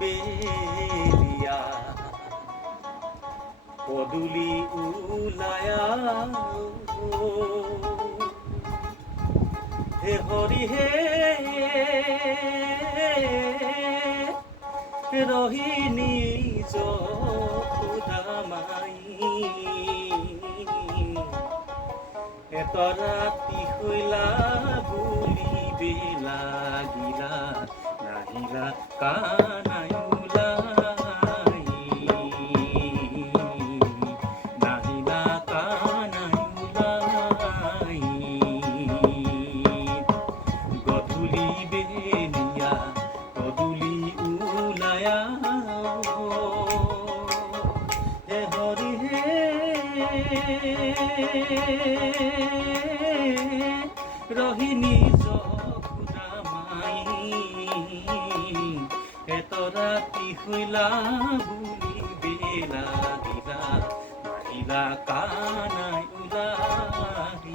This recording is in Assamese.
বেলিয়া পদুলি উলায়া হে হরি হে রহি নিজ খুদামাই এত রাতি হইলা বুলিবে লাগিলা নাহিলা কানাই উলাই নাহিলা কানাই উলাই গধূলি বেলিয়া পদুলি উলায়া হে হরি হে রহি নিজ খুদামাই এত রাতি হইলা বুলিবে লাগিলা নাহিলা কানাই উলাই